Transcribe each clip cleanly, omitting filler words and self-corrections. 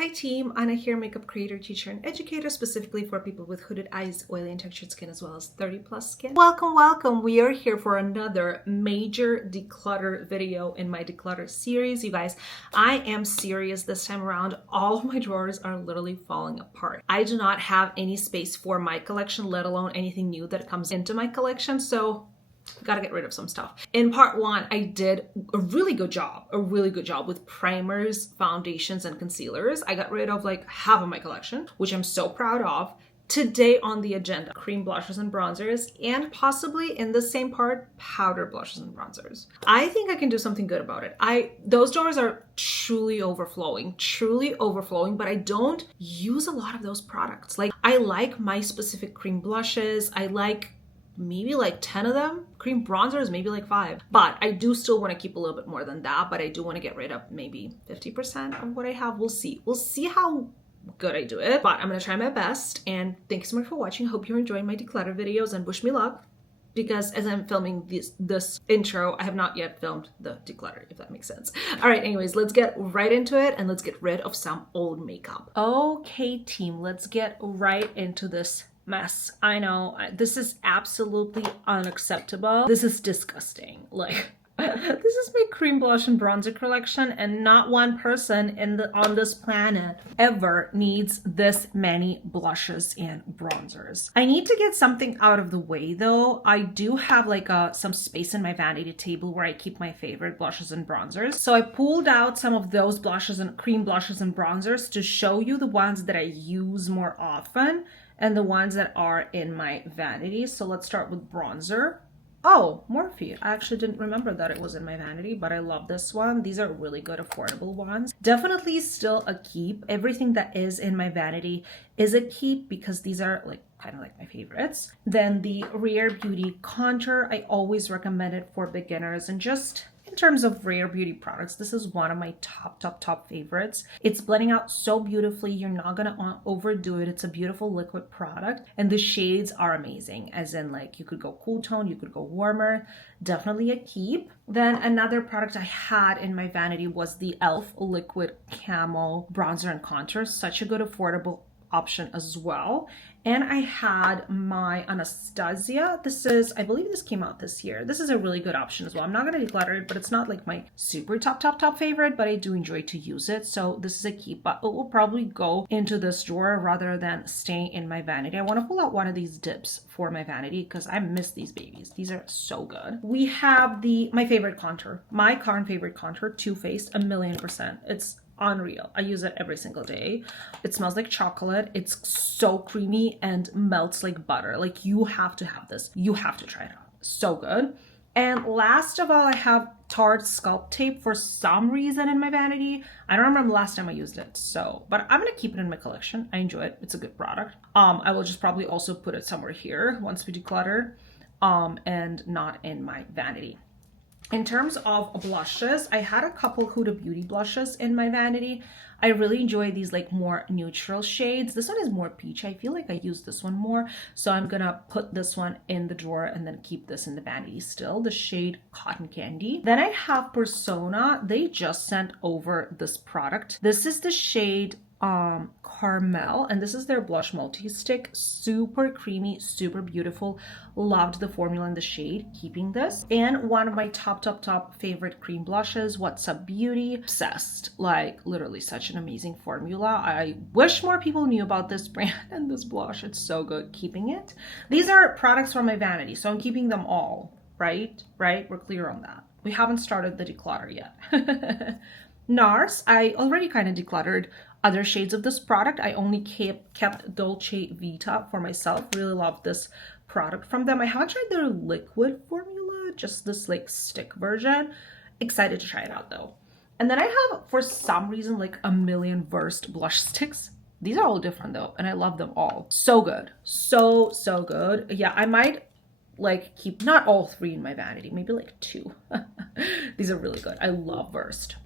Hi team, Anna here, makeup creator, teacher, and educator, specifically for people with hooded eyes, oily and textured skin, as well as 30 plus skin. Welcome. We are here for another major declutter video in my declutter series. You guys, I am serious this time around. All of my drawers are literally falling apart. I do not have any space for my collection, let alone anything new that comes into my collection. So gotta get rid of some stuff. In part one, I did a really good job with primers, foundations, and concealers. I got rid of like half of my collection, which I'm so proud of. Today on the agenda, cream blushes and bronzers, and possibly in the same part, powder blushes and bronzers. I think I can do something good about it. Those drawers are truly overflowing, but I don't use a lot of those products. Like, I like my specific cream blushes. I like maybe like 10 of them. Cream bronzers, maybe like 5. But I do still want to keep a little bit more than that, but I do want to get rid of maybe 50% of what I have. We'll see. We'll see how good I do it, but I'm going to try my best. And thanks so much for watching. I hope you're enjoying my declutter videos and wish me luck, because as I'm filming this intro, I have not yet filmed the declutter, if that makes sense. All right, anyways, let's get right into it and let's get rid of some old makeup. Okay, team, let's get right into this mess. I know this is absolutely unacceptable. This is disgusting. Like, this is my cream blush and bronzer collection, and not one person on this planet ever needs this many blushes and bronzers. I need to get something out of the way though. I do have like some space in my vanity table where I keep my favorite blushes and bronzers. So I pulled out some of those blushes and cream blushes and bronzers to show you the ones that I use more often and the ones that are in my vanity. So let's start with bronzer. Oh, Morphe. I actually didn't remember that it was in my vanity, but I love this one. These are really good, affordable ones. Definitely still a keep. Everything that is in my vanity is a keep because these are like kind of like my favorites. Then the Rare Beauty Contour, I always recommend it for beginners, and just in terms of Rare Beauty products, this is one of my top favorites. It's blending out so beautifully. You're not gonna overdo it. It's a beautiful liquid product, and the shades are amazing, as in like you could go cool tone, you could go warmer. Definitely a keep. Then another product I had in my vanity was the e.l.f. Liquid Camo Bronzer and Contour. Such a good affordable option as well. And I had my Anastasia. This is, I believe this came out this year. This is a really good option as well. I'm not going to declutter it, but it's not like my super top favorite, but I do enjoy to use it. So this is a keep, but it will probably go into this drawer rather than stay in my vanity. I want to pull out one of these dips for my vanity because I miss these babies. These are so good. We have my favorite contour, my current favorite contour, Too Faced, 1,000,000%. It's unreal. I use it every single day. It smells like chocolate. It's so creamy and melts like butter. Like, you have to have this. You have to try it out. So good. And last of all, I have Tarte Sculpt Tape for some reason in my vanity. I don't remember the last time I used it, so, but I'm gonna keep it in my collection. I enjoy it. It's a good product. I will just probably also put it somewhere here once we declutter, and not in my vanity. In terms of blushes, I had a couple Huda Beauty blushes in my vanity. I really enjoy these like more neutral shades. This one is more peach. I feel like I use this one more. So I'm gonna put this one in the drawer and then keep this in the vanity still. The shade Cotton Candy. Then I have Persona. They just sent over this product. This is the shade Caramel, and this is their blush multi-stick. Super creamy, super beautiful. Loved the formula and the shade. Keeping this. And one of my top favorite cream blushes, What's Up Beauty. Obsessed. Like, literally such an amazing formula. I wish more people knew about this brand and this blush. It's so good. Keeping it. These are products from my vanity, so I'm keeping them all, right? We're clear on that. We haven't started the declutter yet. NARS, I already kind of decluttered other shades of this product. I only kept Dolce Vita for myself. Really love this product from them. I haven't tried their liquid formula, just this like stick version. Excited to try it out though. And then I have, for some reason, like a million Versed blush sticks. These are all different though, and I love them all. So good. So good. Yeah, I might like keep not all 3 in my vanity, maybe like 2. These are really good. I love Versed.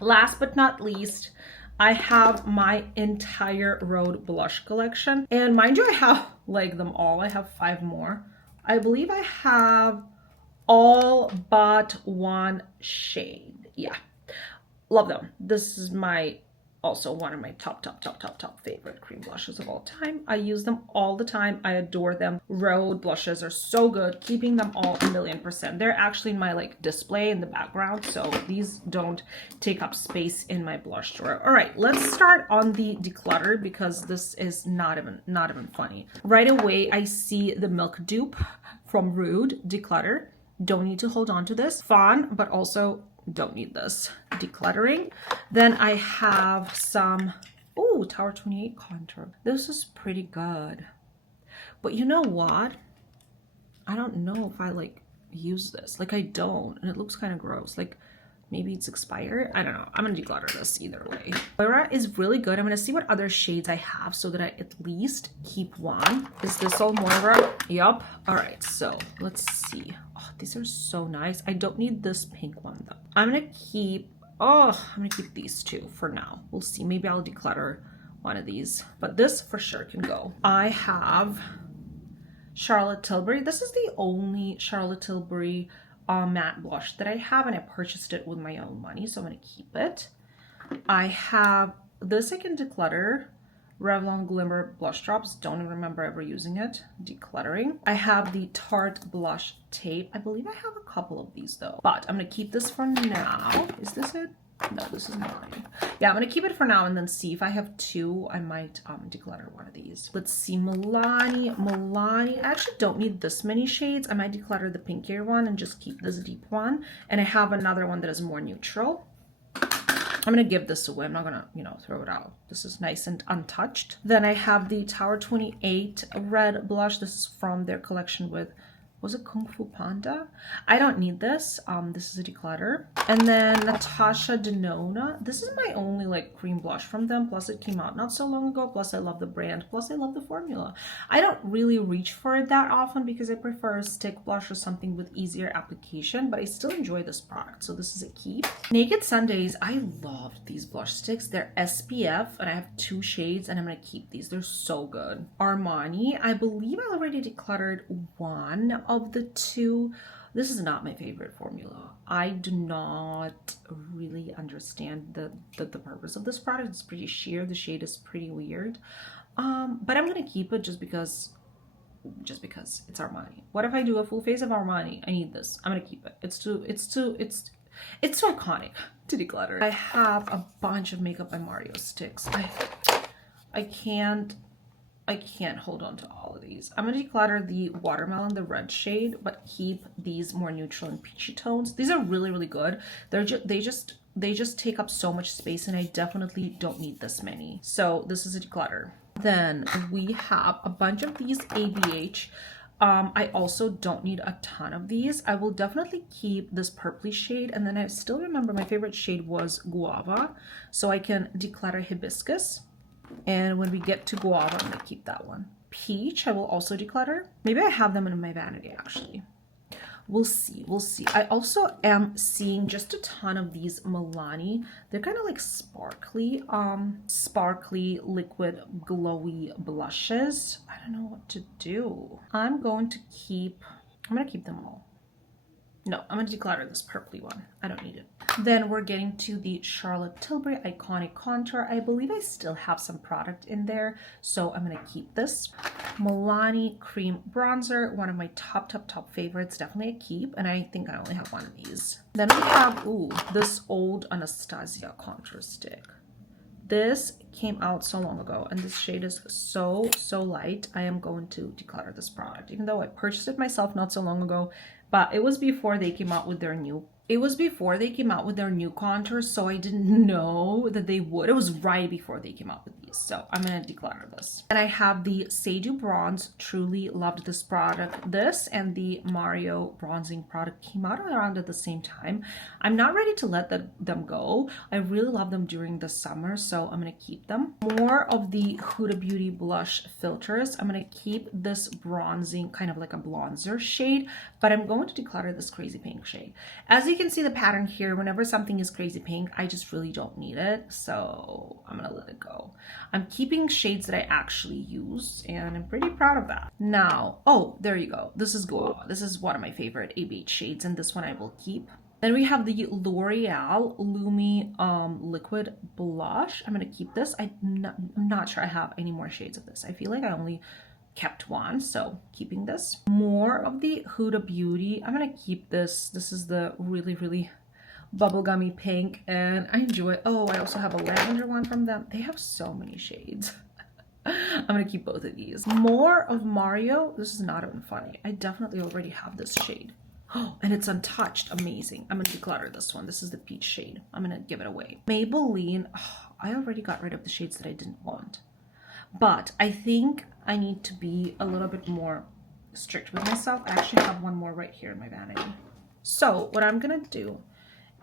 Last but not least, I have my entire Rhode blush collection. And mind you, I have like them all. I have 5 more. I believe I have all but one shade. Yeah, love them. This is my also one of my top favorite cream blushes of all time. I use them all the time. I adore them. Rhode blushes are so good. Keeping them all 1,000,000%. They're actually in my like display in the background, so these don't take up space in my blush drawer. All right, let's start on the declutter because this is not even funny. Right away, I see the Milk Dupe from Rude Declutter. Don't need to hold on to this. Fun, but also don't need this. Decluttering. Then I have some, oh, Tower 28 contour. This is pretty good. But you know what? I don't know if I like use this. Like I don't, and it looks kind of gross. Like maybe it's expired. I don't know. I'm gonna declutter this either way. MOIRA is really good. I'm gonna see what other shades I have so that I at least keep one. Is this all MOIRA? Yup. All right, so let's see. Oh, these are so nice. I don't need this pink one though. I'm gonna keep these two for now. We'll see. Maybe I'll declutter one of these, but this for sure can go. I have Charlotte Tilbury. This is the only Charlotte Tilbury matte blush that I have, and I purchased it with my own money, so I'm going to keep it. I have this I can declutter. Revlon Glimmer blush drops. Don't even remember ever using it. Decluttering. I have the Tarte blush tape. I believe I have a couple of these though, but I'm going to keep this for now. Is this it? No, this is mine. Yeah, I'm gonna keep it for now and then see if I have two. I might declutter one of these. Let's see, Milani. I actually don't need this many shades. I might declutter the pinkier one and just keep this deep one. And I have another one that is more neutral. I'm gonna give this away. I'm not gonna, you know, throw it out. This is nice and untouched. Then I have the Tower 28 red blush. This is from their collection with, was it Kung Fu Panda? I don't need this. This is a declutter. And then Natasha Denona. This is my only like cream blush from them. Plus it came out not so long ago. Plus I love the brand. Plus I love the formula. I don't really reach for it that often because I prefer a stick blush or something with easier application, but I still enjoy this product. So this is a keep. Naked Sundays. I loved these blush sticks. They're SPF and I have two shades and I'm going to keep these. They're so good. Armani. I believe I already decluttered one of the two. This is not my favorite formula. I do not really understand the purpose of this product. It's pretty sheer. The shade is pretty weird. But I'm gonna keep it just because it's Armani. What if I do a full face of Armani? I need this. I'm gonna keep it. It's too iconic to declutter. I have a bunch of Makeup by Mario sticks. I can't hold on to all of these. I'm gonna declutter the Watermelon, the red shade, but keep these more neutral and peachy tones. These are really, really good. They just take up so much space and I definitely don't need this many. So this is a declutter. Then we have a bunch of these ABH. I also don't need a ton of these. I will definitely keep this purpley shade, and then I still remember my favorite shade was Guava, so I can declutter Hibiscus. And when we get to Guava, I'm gonna keep that one. Peach, I will also declutter. Maybe I have them in my vanity actually. We'll see, we'll see. I also am seeing just a ton of these Milani. They're kind of like sparkly liquid glowy blushes. I don't know what to do. I'm gonna keep them all. No, I'm going to declutter this purpley one. I don't need it. Then we're getting to the Charlotte Tilbury Iconic Contour. I believe I still have some product in there, so I'm going to keep this. Milani Cream Bronzer, one of my top favorites. Definitely a keep, and I think I only have one of these. Then we have, ooh, this old Anastasia contour stick. This came out so long ago, and this shade is so light. I am going to declutter this product, even though I purchased it myself not so long ago. But it was before they came out with their new contours, so I didn't know that they would. It was right before they came out with these, so I'm gonna declutter this. And I have the Seju Bronze. Truly loved this product. This and the Mario bronzing product came out around at the same time. I'm not ready to let them go. I really love them during the summer, so I'm gonna keep them. More of the Huda Beauty blush filters. I'm gonna keep this bronzing, kind of like a bronzer shade, but I'm going to declutter this Crazy Pink shade. As you can see the pattern here, whenever something is crazy pink, I just really don't need it, so I'm gonna let it go. I'm keeping shades that I actually use, and I'm pretty proud of that. Now, oh, there you go. This is Guava. This is one of my favorite ABH shades, and this one I will keep. Then we have the L'Oreal Lumi Liquid Blush. I'm going to keep this. I'm not sure I have any more shades of this. I feel like I only kept one, so keeping this. More of the Huda Beauty. I'm going to keep this. This is the really bubblegummy pink, and I enjoy it. Oh, I also have a lavender one from them. They have so many shades. I'm going to keep both of these. More of Mario. This is not even funny. I definitely already have this shade. Oh, and it's untouched. Amazing. I'm going to declutter this one. This is the peach shade. I'm going to give it away. Maybelline. Oh, I already got rid of the shades that I didn't want. But I think I need to be a little bit more strict with myself. I actually have one more right here in my vanity. So what I'm going to do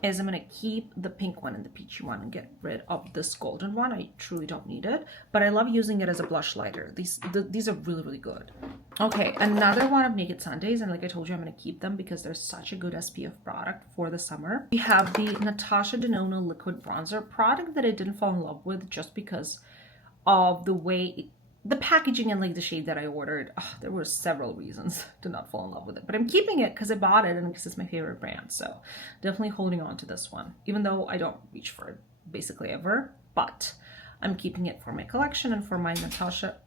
is I'm going to keep the pink one and the peachy one and get rid of this golden one. I truly don't need it, but I love using it as a blush lighter. These are really good. Okay, another one of Naked Sundays, and like I told you, I'm going to keep them because they're such a good SPF product for the summer. We have the Natasha Denona Liquid Bronzer product that I didn't fall in love with just because of the way the packaging and like the shade that I ordered. Oh, there were several reasons to not fall in love with it, but I'm keeping it because I bought it and because it's my favorite brand. So definitely holding on to this one, even though I don't reach for it basically ever, but I'm keeping it for my collection and for my Natasha.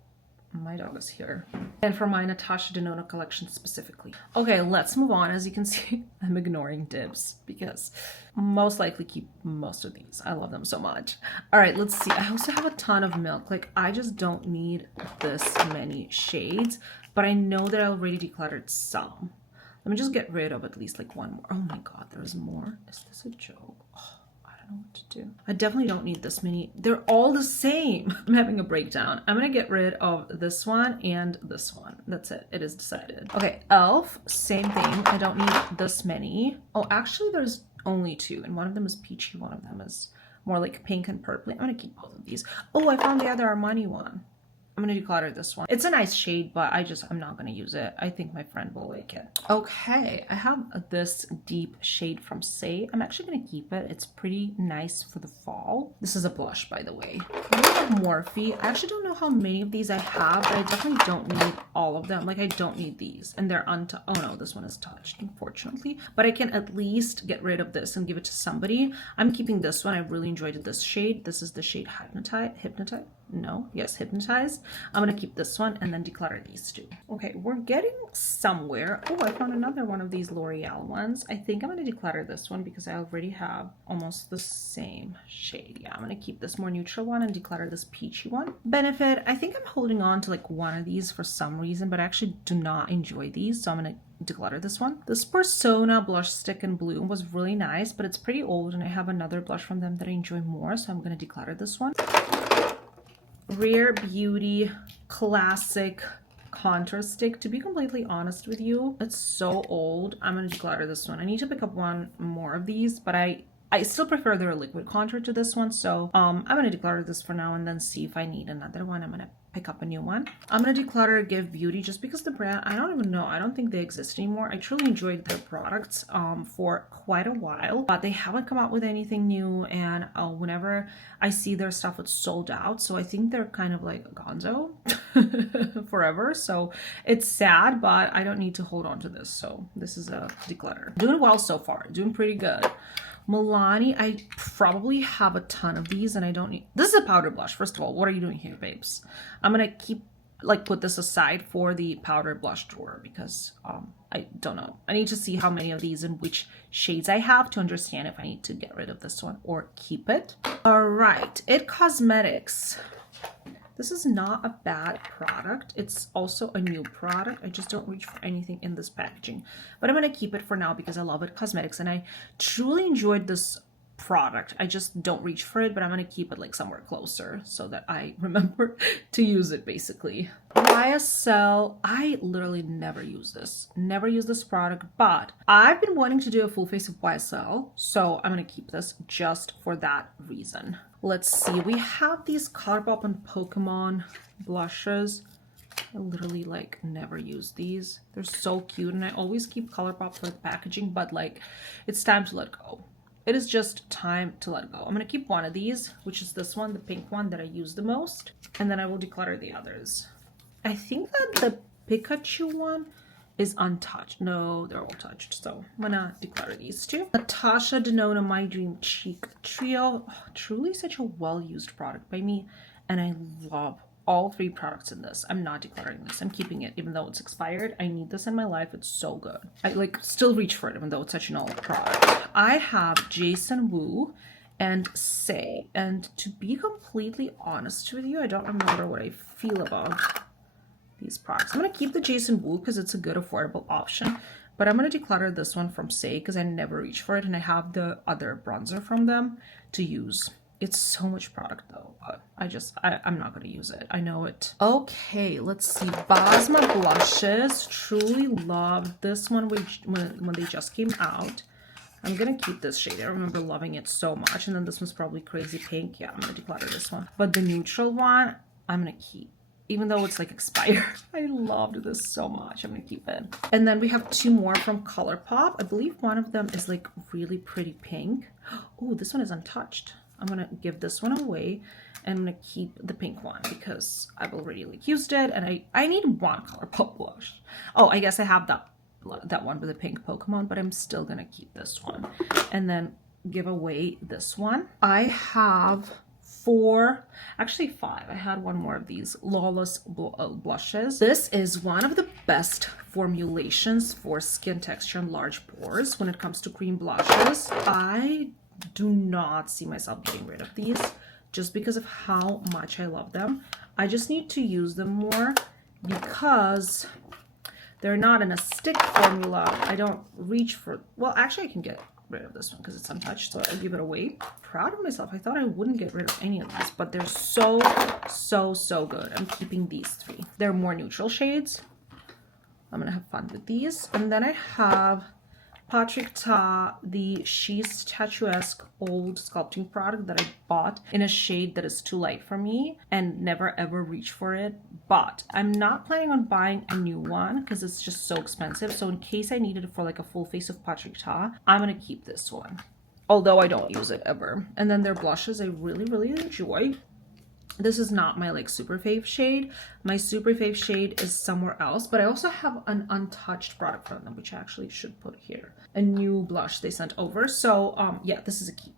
My dog is here. And for my Natasha Denona collection specifically. Okay, let's move on. As you can see, I'm ignoring dibs because most likely keep most of these. I love them so much. All right, let's see. I also have a ton of Milk. Like, I just don't need this many shades, but I know that I already decluttered some. Let me just get rid of at least like one more. Oh my God, there's more. Is this a joke? Oh, I don't know what to do. I definitely don't need this many. They're all the same. I'm having a breakdown. I'm gonna get rid of this one and this one. That's it. It is decided. Okay, e.l.f. Same thing. I don't need this many. Oh, actually there's only two, and one of them is peachy, one of them is more like pink and purple. I'm gonna keep both of these. Oh, I found the other Armani one. I'm gonna declutter this one. It's a nice shade, but I'm not gonna use it. I think my friend will like it. Okay, I have this deep shade from Say. I'm actually gonna keep it. It's pretty nice for the fall. This is a blush, by the way. I have Morphe. I actually don't know how many of these I have, but I definitely don't need all of them. Like, I don't need these, and they're untouched. Oh no, this one is touched, unfortunately. But I can at least get rid of this and give it to somebody. I'm keeping this one. I really enjoyed this shade. This is the shade Hypnotize. No, yes, Hypnotize. I'm gonna keep this one and then declutter these two. Okay, we're getting somewhere. Oh, I found another one of these L'Oreal ones. I think I'm gonna declutter this one because I already have almost the same shade. Yeah, I'm gonna keep this more neutral one and declutter this peachy one. Benefit, I think I'm holding on to like one of these for some reason, but I actually do not enjoy these, so I'm gonna declutter this one. This Persona blush stick in Bloom was really nice, but it's pretty old and I have another blush from them that I enjoy more, so I'm gonna declutter this one. Rare Beauty Classic Contour Stick. To be completely honest with you, it's so old. I'm gonna declutter this one. I need to pick up one more of these, but I still prefer their liquid contour to this one, so I'm gonna declutter this for now and then see if I need another one. I'm gonna pick up a new one. I'm gonna declutter Give Beauty just because the brand, I don't even know, I don't think they exist anymore. I truly enjoyed their products for quite a while, but they haven't come out with anything new, and whenever I see their stuff, it's sold out, so I think they're kind of like a gonzo forever. So it's sad, but I don't need to hold on to this, so this is a declutter. Doing well so far, doing pretty good. Milani, I probably have a ton of these and I don't need, this is a powder blush. First of all, what are you doing here, babes? I'm gonna put this aside for the powder blush drawer because I don't know. I need to see how many of these and which shades I have to understand if I need to get rid of this one or keep it. All right, IT Cosmetics. This is not a bad product. It's also a new product. I just don't reach for anything in this packaging. But I'm going to keep it for now because I love IT Cosmetics and I truly enjoyed this product. I just don't reach for it, but I'm going to keep it like somewhere closer so that I remember to use it basically. YSL, I literally never use this. Never use this product, but I've been wanting to do a full face of YSL, so I'm going to keep this just for that reason. Let's see, we have these ColourPop and Pokemon blushes. I literally like never use these. They're so cute and I always keep ColourPop for the packaging, but like it's time to let go. It is just time to let go. I'm going to keep one of these, which is this one, the pink one that I use the most, and then I will declutter the others. I think that the Pikachu one is untouched. No, they're all touched. So I'm gonna declutter these two. Natasha Denona My Dream Cheek Trio. Oh, truly such a well-used product by me. And I love all 3 products in this. I'm not decluttering this. I'm keeping it even though it's expired. I need this in my life. It's so good. I like still reach for it even though it's such an old product. I have Jason Wu and Say. And to be completely honest with you, I don't remember what I feel about these products. I'm going to keep the Jason Wu because it's a good affordable option. But I'm going to declutter this one from Say because I never reach for it. And I have the other bronzer from them to use. It's so much product though, but I'm not going to use it. I know it. Okay, let's see. Basma blushes. Truly loved this one when they just came out. I'm going to keep this shade. I remember loving it so much. And then this one's probably Crazy Pink. Yeah, I'm going to declutter this one. But the neutral one, I'm going to keep. Even though it's like expired. I loved this so much. I'm going to keep it. And then we have 2 more from ColourPop. I believe one of them is like really pretty pink. Oh, this one is untouched. I'm going to give this one away and I'm going to keep the pink one because I've already like used it and I need one ColourPop blush. Oh, I guess I have that one with the pink Pokemon, but I'm still going to keep this one and then give away this one. I have 4, actually 5. I had one more of these Lawless blushes. This is one of the best formulations for skin texture and large pores when it comes to cream blushes. I do not see myself getting rid of these just because of how much I love them. I just need to use them more because they're not in a stick formula. I don't reach for, well, actually I can get rid of this one because it's untouched, so I'll give it away. Proud of myself. I thought I wouldn't get rid of any of these, but they're so good. I'm keeping these 3. They're more neutral shades. I'm gonna have fun with these. And then I have Patrick Ta, the She's Statuesque old sculpting product that I bought in a shade that is too light for me and never ever reach for it. But I'm not planning on buying a new one because it's just so expensive. So in case I needed it for like a full face of Patrick Ta, I'm going to keep this one. Although I don't use it ever. And then their blushes I really enjoy. This is not my like super fave shade. My super fave shade is somewhere else, but I also have an untouched product from them, which I actually should put here. A new blush they sent over. So yeah, this is a keep.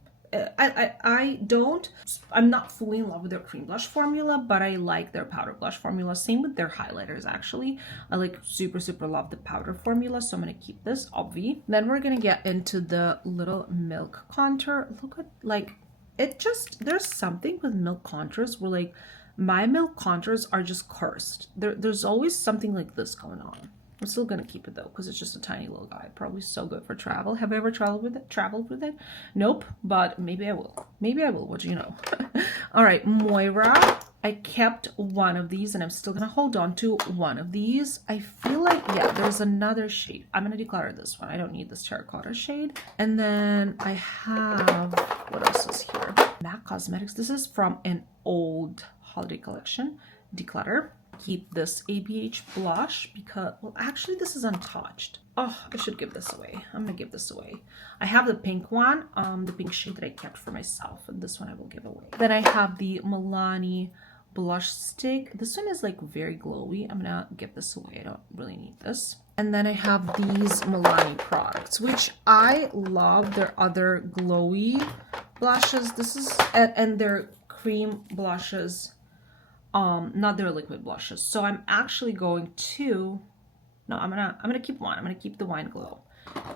I'm not fully in love with their cream blush formula, but I like their powder blush formula. Same with their highlighters actually. I like super love the powder formula, so I'm gonna keep this, obvi. Then we're gonna get into the Little Milk contour. Look at like it just, there's something with milk contours where like my milk contours are just cursed. There's always something like this going on. I'm still gonna keep it though because it's just a tiny little guy. Probably so good for travel. Have I ever traveled with it? Nope, but maybe I will. Maybe I will. What do you know? All right, Moira. I kept one of these and I'm still gonna hold on to one of these. I feel like, yeah, there's another shade. I'm gonna declutter this one. I don't need this terracotta shade. And then I have, what else is here? MAC Cosmetics. This is from an old holiday collection. Declutter. Keep this ABH blush because, well, actually this is untouched. Oh, I should give this away. I'm gonna give this away. I have the pink one, the pink shade that I kept for myself, and this one I will give away. Then I have the Milani blush stick. This one is like very glowy. I'm gonna give this away. I don't really need this. And then I have these Milani products, which I love their other glowy blushes. This is, and their cream blushes. Not their liquid blushes. So I'm actually going to, no, I'm gonna keep one. I'm gonna keep the Wine Glow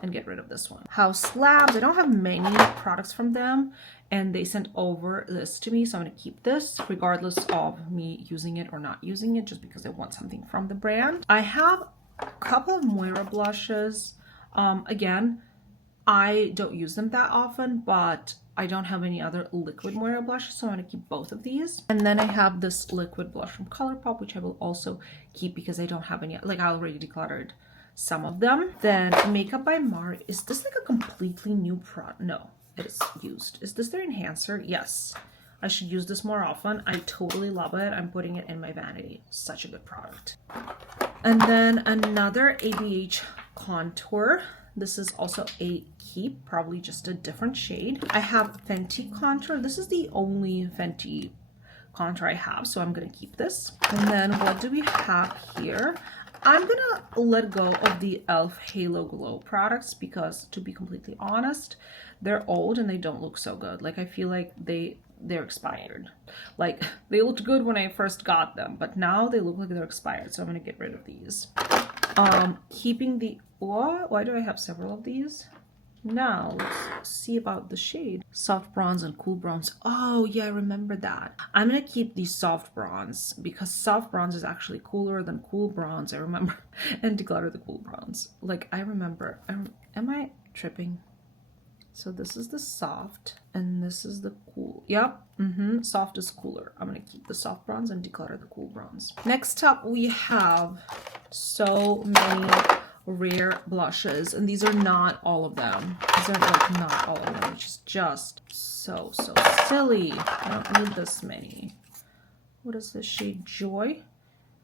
and get rid of this one. House Labs. I don't have many products from them, and they sent over this to me, so I'm gonna keep this regardless of me using it or not using it, just because I want something from the brand. I have a couple of Moira blushes. Again, I don't use them that often, but I don't have any other liquid Moira blushes, so I'm going to keep both of these. And then I have this liquid blush from ColourPop, which I will also keep because I don't have any, like I already decluttered some of them. Then Makeup by Mart. Is this like a completely new product? No, it is used. Is this their enhancer? Yes. I should use this more often. I totally love it. I'm putting it in my vanity. Such a good product. And then another ABH contour. This is also a keep, probably just a different shade. I have Fenty contour. This is the only Fenty contour I have, so I'm gonna keep this. And then what do we have here? I'm gonna let go of the e.l.f. Halo Glow products because, to be completely honest, they're old and they don't look so good. Like, I feel like they're expired. Like, they looked good when I first got them, but now they look like they're expired, so I'm gonna get rid of these. Keeping the, why do I have several of these? Now let's see about the shade. Soft bronze and cool bronze. Oh yeah, I remember that. I'm gonna keep the soft bronze because soft bronze is actually cooler than cool bronze, I remember. And declutter the cool bronze. Like, I remember. Am I tripping? So this is the soft and this is the cool. Yep. Soft is cooler. I'm gonna keep the soft bronze and declutter the cool bronze. Next up, we have so many rare blushes, and these are not all of them. These are like not all of them, which is just so silly. I don't need this many. What is this shade? Joy.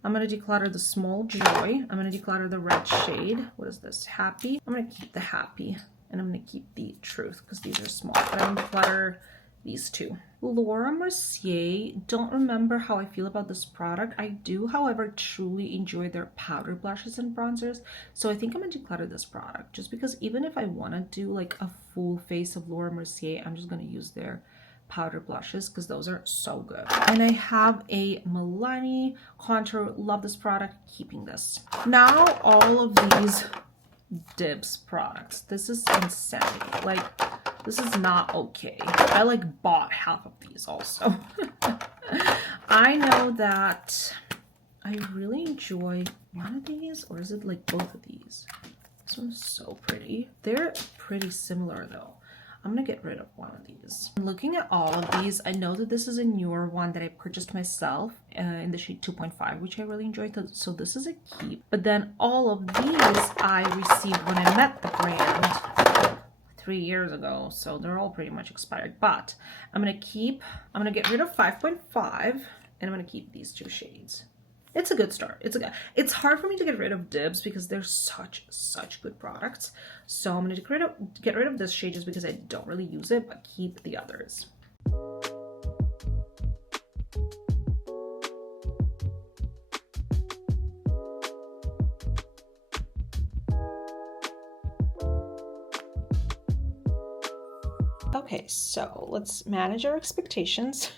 I'm going to declutter the small Joy. I'm going to declutter the red shade. What is this? Happy. I'm going to keep the Happy, and I'm going to keep the Truth because these are small, but I'm going to declutter these two. Laura Mercier, don't remember how I feel about this product. I do, however, truly enjoy their powder blushes and bronzers, so I think I'm going to declutter this product just because even if I want to do like a full face of Laura Mercier, I'm just going to use their powder blushes because those are so good. And I have a Milani contour. Love this product. Keeping this. Now all of these Dibs products. This is insanity. Like, this is not okay. I like bought half of these also. I know that I really enjoy one of these, or is it like both of these? This one's so pretty. They're pretty similar though. I'm gonna get rid of one of these. Looking at all of these, I know that this is a newer one that I purchased myself in the shade 2.5, which I really enjoyed, so this is a keep. But then all of these I received when I met the brand 3 years ago, so they're all pretty much expired. But I'm gonna get rid of 5.5, and I'm gonna keep these two shades. It's a good start. It's hard for me to get rid of Dibs because they're such good products. So I'm gonna get rid of this shade just because I don't really use it, but keep the others. Okay, so let's manage our expectations.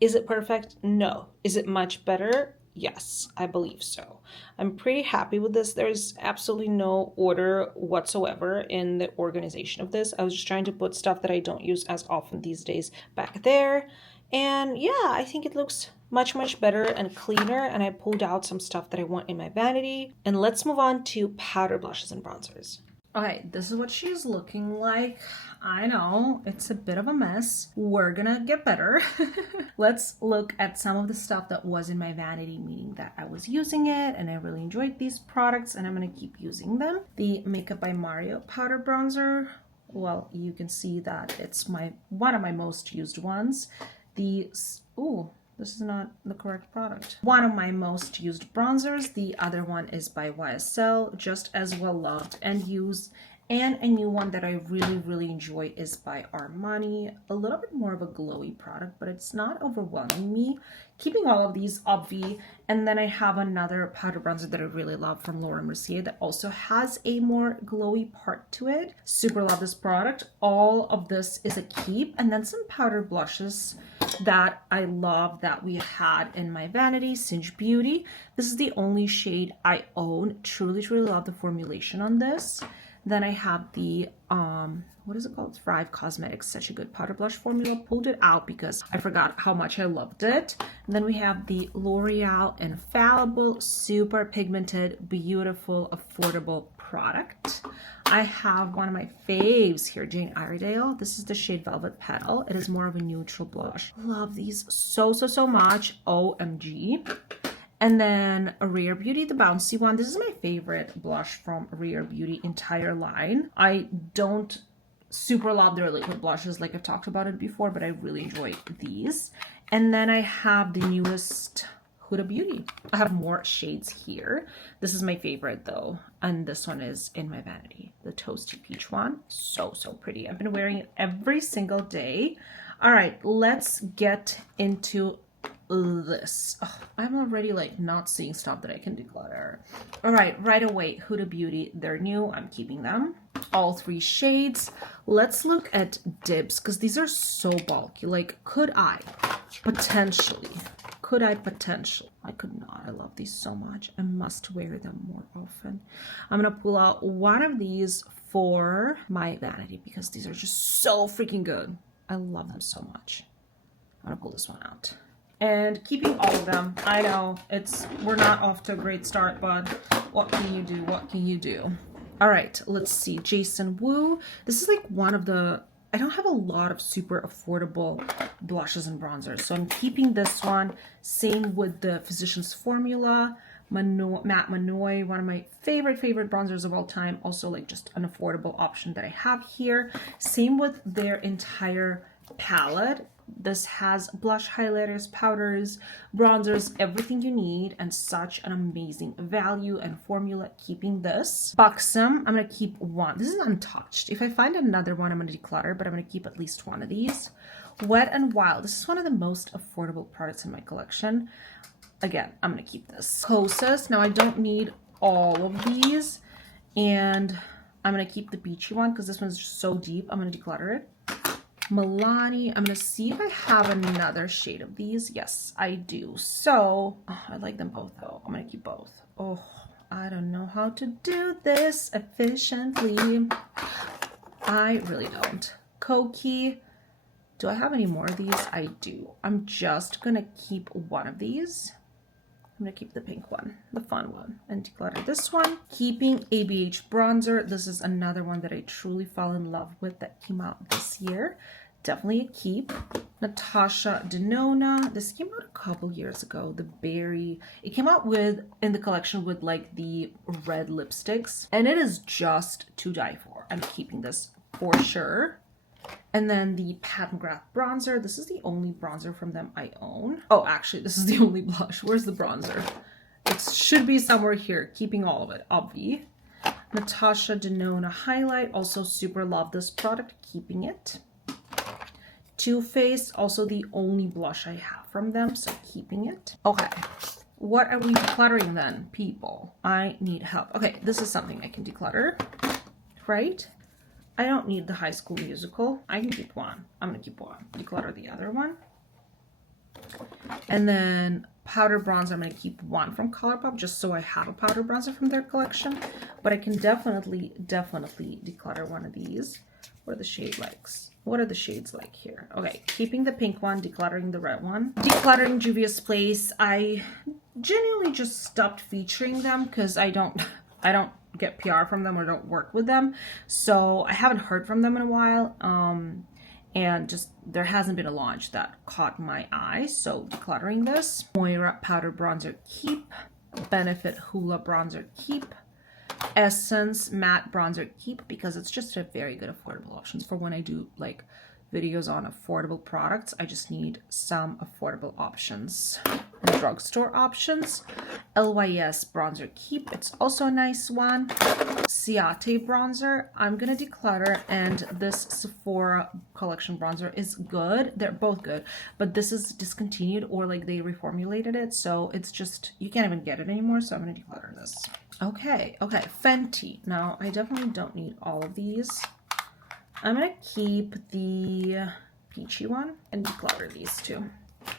Is it perfect? No. Is it much better? Yes, I believe so. I'm pretty happy with this. There's absolutely no order whatsoever in the organization of this. I was just trying to put stuff that I don't use as often these days back there. And yeah, I think it looks much better and cleaner, and I pulled out some stuff that I want in my vanity. And let's move on to powder blushes and bronzers. Okay, this is what she's looking like. I know, it's a bit of a mess. We're gonna get better. Let's look at some of the stuff that was in my vanity, meaning that I was using it and I really enjoyed these products and I'm gonna keep using them. The Makeup by Mario powder bronzer. Well, you can see that it's one of my most used ones. This is not the correct product. One of my most used bronzers. The other one is by YSL, just as well loved and used. And a new one that I really enjoy is by Armani. A little bit more of a glowy product, but it's not overwhelming me. Keeping all of these obvi. And then I have another powder bronzer that I really love from Laura Mercier that also has a more glowy part to it. Super love this product. All of this is a keep. And then some powder blushes that I love that we had in my vanity, Singe Beauty. This is the only shade I own. Truly love the formulation on this. Then I have the, what is it called? Thrive Cosmetics, such a good powder blush formula. Pulled it out because I forgot how much I loved it. And then we have the L'Oreal Infallible, super pigmented, beautiful, affordable product. I have one of my faves here, Jane Iredale. This is the shade Velvet Petal. It is more of a neutral blush. Love these so much. OMG. And then Rare Beauty, the bouncy one. This is my favorite blush from Rare Beauty entire line. I don't super love their liquid blushes like I've talked about it before, but I really enjoy these. And then I have the newest Huda Beauty. I have more shades here. This is my favorite though, and this one is in my vanity, the Toasty Peach one. So pretty. I've been wearing it every single day. All right, let's get into this. Ugh, I'm already like not seeing stuff that I can declutter. All right, right away, Huda Beauty. They're new. I'm keeping them. All 3 shades. Let's look at Dibs because these are so bulky. Like, could I potentially? I could not. I love these so much. I must wear them more often. I'm gonna pull out one of these for my Vanity because these are just so freaking good. I love them so much. I'm gonna pull this one out. And keeping all of them. I know we're not off to a great start, but what can you do? What can you do? All right, let's see. Jason Wu. This is like one of the, I don't have a lot of super affordable blushes and bronzers, so I'm keeping this one. Same with the Physicians Formula. Matte Manoy, one of my favorite bronzers of all time. Also like just an affordable option that I have here. Same with their entire palette. This has blush, highlighters, powders, bronzers, everything you need, and such an amazing value and formula. Keeping this. Buxom, I'm going to keep one. This is untouched. If I find another one, I'm going to declutter, but I'm going to keep at least one of these. Wet n Wild. This is one of the most affordable products in my collection. Again, I'm going to keep this. Kosas. Now, I don't need all of these, and I'm going to keep the peachy one because this one's just so deep. I'm going to declutter it. Milani, I'm going to see if I have another shade of these. Yes, I do. So, I like them both though. I'm going to keep both. Oh, I don't know how to do this efficiently. I really don't. Koki, do I have any more of these? I do. I'm just going to keep one of these. I'm going to keep the pink one, the fun one, and declutter this one. Keeping ABH bronzer. This is another one that I truly fell in love with that came out this year. Definitely a keep. Natasha Denona. This came out a couple years ago. The berry. It came out with in the collection with like the red lipsticks, and it is just to die for. I'm keeping this for sure. And then the Pat McGrath bronzer. This is the only bronzer from them I own. Oh, actually, this is the only blush. Where's the bronzer? It should be somewhere here. Keeping all of it, obvi. Natasha Denona highlight. Also super love this product. Keeping it. Too Faced. Also the only blush I have from them. So keeping it. Okay. What are we decluttering then, people? I need help. Okay, this is something I can declutter. Right? I don't need the High School Musical. I can keep one. I'm going to keep one. Declutter the other one. And then powder bronzer, I'm going to keep one from ColourPop just so I have a powder bronzer from their collection. But I can definitely declutter one of these. What are the shade likes? What are the shades like here? Okay, keeping the pink one, decluttering the red one. Decluttering Juvia's Place. I genuinely just stopped featuring them because I don't get PR from them or don't work with them, so I haven't heard from them in a while, and just there hasn't been a launch that caught my eye, so decluttering this. Moira powder bronzer, keep. Benefit Hoola bronzer, keep. Essence matte bronzer, keep, because it's just a very good affordable options for when I do like videos on affordable products. I just need some affordable options and drugstore options. LYS bronzer, keep. It's also a nice one. Ciate bronzer, I'm gonna declutter, and this Sephora collection bronzer is good. They're both good, but this is discontinued or like they reformulated it, so it's just, you can't even get it anymore, so I'm gonna declutter this. Okay, Fenty. Now, I definitely don't need all of these. I'm gonna keep the peachy one and declutter these two.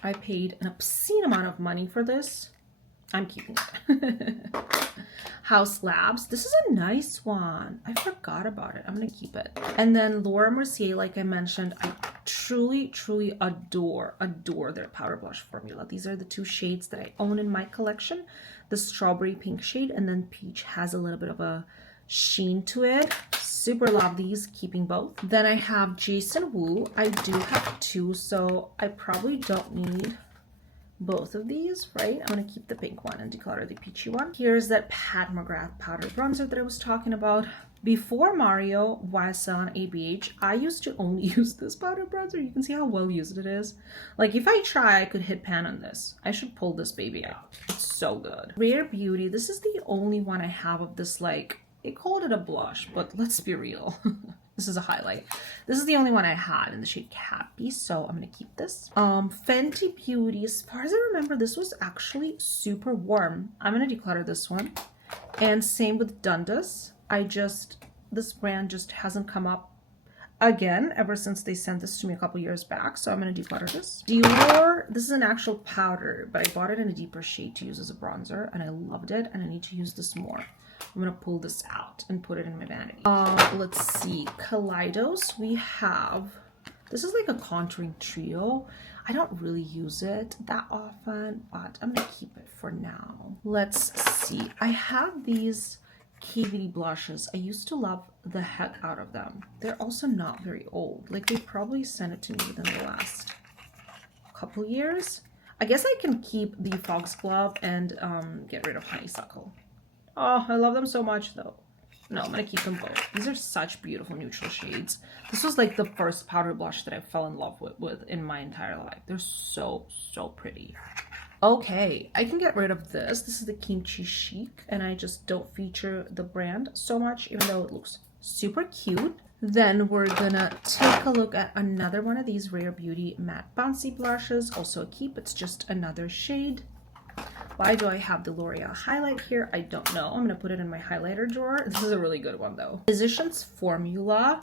I paid an obscene amount of money for this. I'm keeping it. House Labs. This is a nice one. I forgot about it. I'm gonna keep it. And then Laura Mercier, like I mentioned, I truly adore their powder blush formula. These are the two shades that I own in my collection. The strawberry pink shade, and then peach has a little bit of a sheen to it. Super love these, keeping both. Then I have Jason Wu. I do have two, so I probably don't need both of these, right? I'm gonna keep the pink one and declutter the peachy one. Here's that Pat McGrath powder bronzer that I was talking about. Before Mario YSL ABH, I used to only use this powder bronzer. You can see how well used it is. Like if I try, I could hit pan on this. I should pull this baby out. It's so good. Rare Beauty. This is the only one I have of this, like, they called it a blush, but let's be real. This is a highlight. This is the only one I had in the shade Happy, so I'm gonna keep this. Fenty Beauty, as far as I remember, this was actually super warm. I'm gonna declutter this one. And same with Dundas. This brand just hasn't come up again ever since they sent this to me a couple years back, so I'm gonna declutter this. Velour, this is an actual powder, but I bought it in a deeper shade to use as a bronzer, and I loved it, and I need to use this more. I'm gonna pull this out and put it in my vanity. Let's see, Kaleidos, we have, this is like a contouring trio. I don't really use it that often, but I'm gonna keep it for now. Let's see, I have these KVD blushes. I used to love the heck out of them. They're also not very old. Like, they probably sent it to me within the last couple years. I guess I can keep the Foxglove and get rid of Honeysuckle. Oh, I love them so much though. No, I'm gonna keep them both. These are such beautiful neutral shades. This was like the first powder blush that I fell in love with in my entire life. They're so, so pretty. Okay, I can get rid of this. This is the Kimchi Chic, and I just don't feature the brand so much, even though it looks super cute. Then we're gonna take a look at another one of these Rare Beauty Matte Bouncy blushes. Also a keep, it's just another shade. Why do I have the L'Oreal highlight here? I don't know. I'm gonna put it in my highlighter drawer. This is a really good one though. Physicians Formula.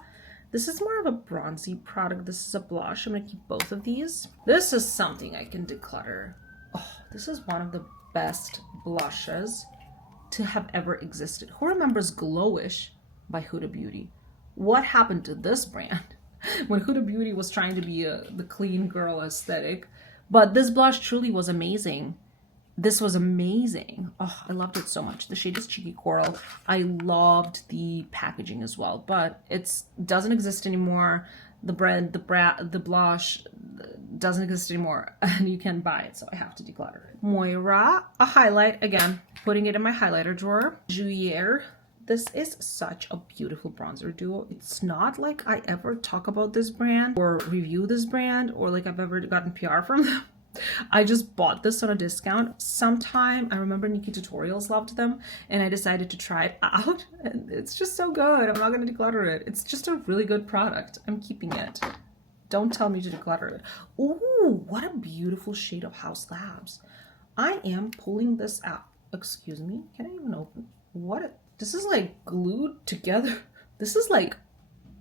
This is more of a bronzy product. This is a blush. I'm gonna keep both of these. This is something I can declutter. Oh, this is one of the best blushes to have ever existed. Who remembers Glowish by Huda Beauty? What happened to this brand when Huda Beauty was trying to be the clean girl aesthetic? But this blush truly was amazing. This was amazing. Oh, I loved it so much. The shade is Cheeky Coral. I loved the packaging as well, but it doesn't exist anymore. The brand, the blush doesn't exist anymore, and you can buy it, so I have to declutter it. Moira, a highlight, again, putting it in my highlighter drawer. Julier, this is such a beautiful bronzer duo. It's not like I ever talk about this brand or review this brand or like I've ever gotten PR from them. I just bought this on a discount sometime. I remember Nikki Tutorials loved them, and I decided to try it out, and it's just so good. I'm not going to declutter it. It's just a really good product. I'm keeping it. Don't tell me to declutter it. Ooh, what a beautiful shade of House Labs. I am pulling this out. Excuse me, can I even open? This is like glued together. This is like,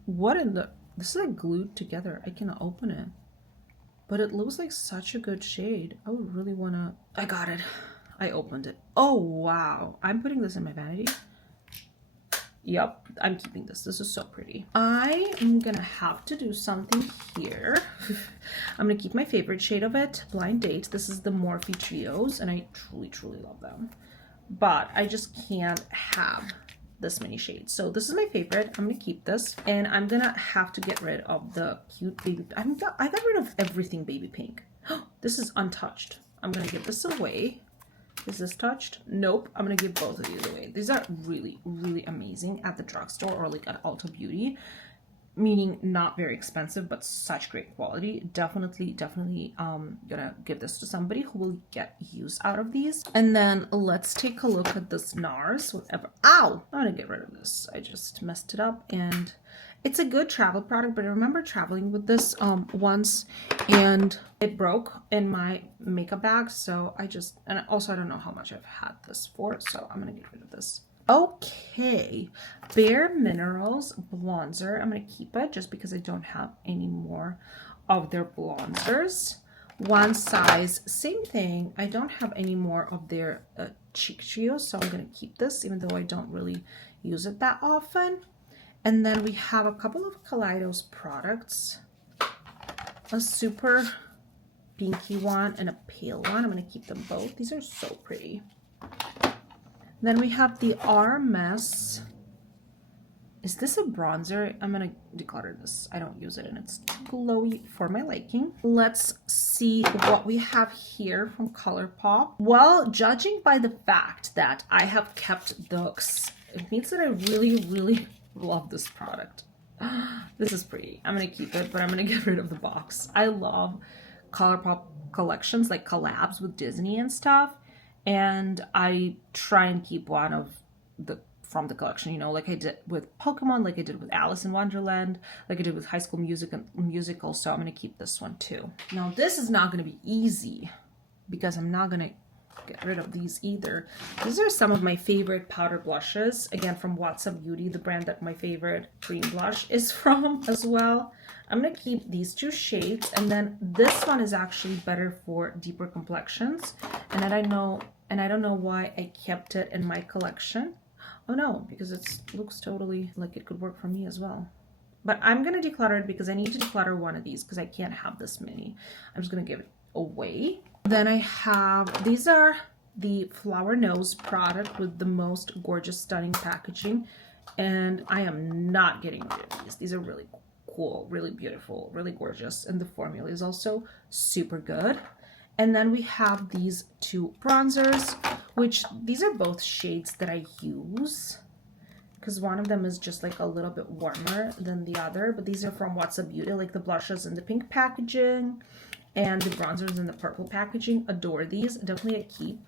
this is like glued together. I cannot open it. But it looks like such a good shade. I would really wanna, I got it. I opened it. Oh, wow. I'm putting this in my vanity. Yep, I'm keeping this. This is so pretty. I am gonna have to do something here. I'm gonna keep my favorite shade of it, Blind Date. This is the Morphe Trios, and I truly, truly love them. But I just can't have this many shades. So this is my favorite. I'm gonna keep this, and I'm gonna have to get rid of the cute baby. I got rid of everything baby pink. This is untouched. I'm gonna give this away. Is this touched? Nope. I'm gonna give both of these away. These are really, really amazing at the drugstore or like at Ulta Beauty, meaning not very expensive, but such great quality. Definitely gonna give this to somebody who will get use out of these. And then let's take a look at this NARS, whatever. Ow! I'm gonna get rid of this. I just messed it up, and it's a good travel product, but I remember traveling with this once, and it broke in my makeup bag, so and also I don't know how much I've had this for, so I'm gonna get rid of this. Okay, Bare Minerals bronzer. I'm gonna keep it just because I don't have any more of their bronzers. One Size, same thing. I don't have any more of their cheek trio, so I'm gonna keep this even though I don't really use it that often. And then we have a couple of Kaleidos products, a super pinky one and a pale one. I'm gonna keep them both. These are so pretty. Then we have the RMS. Is this a bronzer? I'm gonna declutter this. I don't use it, and it's too glowy for my liking. Let's see what we have here from ColourPop. Well, judging by the fact that I have kept those, it means that I really, really love this product. This is pretty. I'm gonna keep it, but I'm gonna get rid of the box. I love ColourPop collections, like collabs with Disney and stuff. And I try and keep one of the from the collection, you know, like I did with Pokemon, like I did with Alice in Wonderland, like I did with High School Musical. So I'm going to keep this one too. Now this is not going to be easy because I'm not going to get rid of these either. These are some of my favorite powder blushes, again from What's Up Beauty, the brand that my favorite cream blush is from as well. I'm going to keep these two shades, and then this one is actually better for deeper complexions, and I don't know why I kept it in my collection. Oh no, because it looks totally like it could work for me as well. But I'm going to declutter it because I need to declutter one of these because I can't have this many. I'm just going to give it away. Then I have, these are the Flower Nose product with the most gorgeous, stunning packaging. And I am not getting rid of these. These are really cool, really beautiful, really gorgeous. And the formula is also super good. And then we have these two bronzers, which these are both shades that I use, because one of them is just like a little bit warmer than the other. But these are from What's Up Beauty, like the blushes in the pink packaging and the bronzers in the purple packaging. Adore these. Definitely a keep.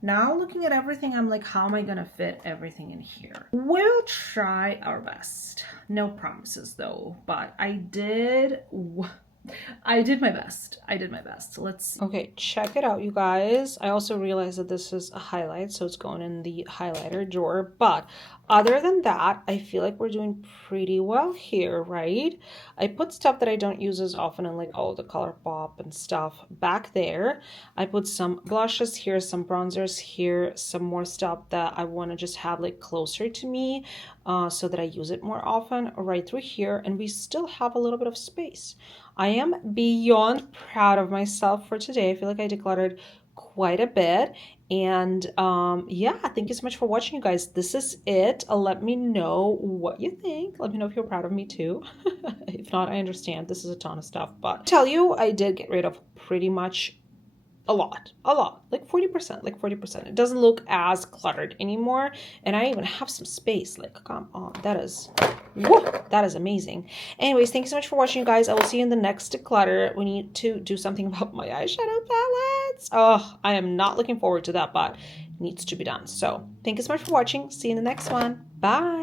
Now looking at everything, I'm like, how am I gonna fit everything in here? We'll try our best. No promises though, but I did my best. I did my best. So let's see. Okay, check it out, you guys. I also realized that this is a highlight, so it's going in the highlighter drawer. But other than that, I feel like we're doing pretty well here, right? I put stuff that I don't use as often, and like all the ColourPop and stuff back there. I put some blushes here, some bronzers here, some more stuff that I want to just have like closer to me, so that I use it more often right through here, and we still have a little bit of space. I am beyond proud of myself for today. I feel like I decluttered quite a bit. And yeah, thank you so much for watching, you guys. This is it. Let me know what you think. Let me know if you're proud of me too. If not, I understand. This is a ton of stuff. But I tell you, I did get rid of pretty much a lot, like 40%. It doesn't look as cluttered anymore, and I even have some space. Like, come on, that is amazing. Anyways, thank you so much for watching, you guys. I will see you in the next declutter. We need to do something about my eyeshadow palettes. Oh, I am not looking forward to that, but it needs to be done. So thank you so much for watching. See you in the next one. Bye.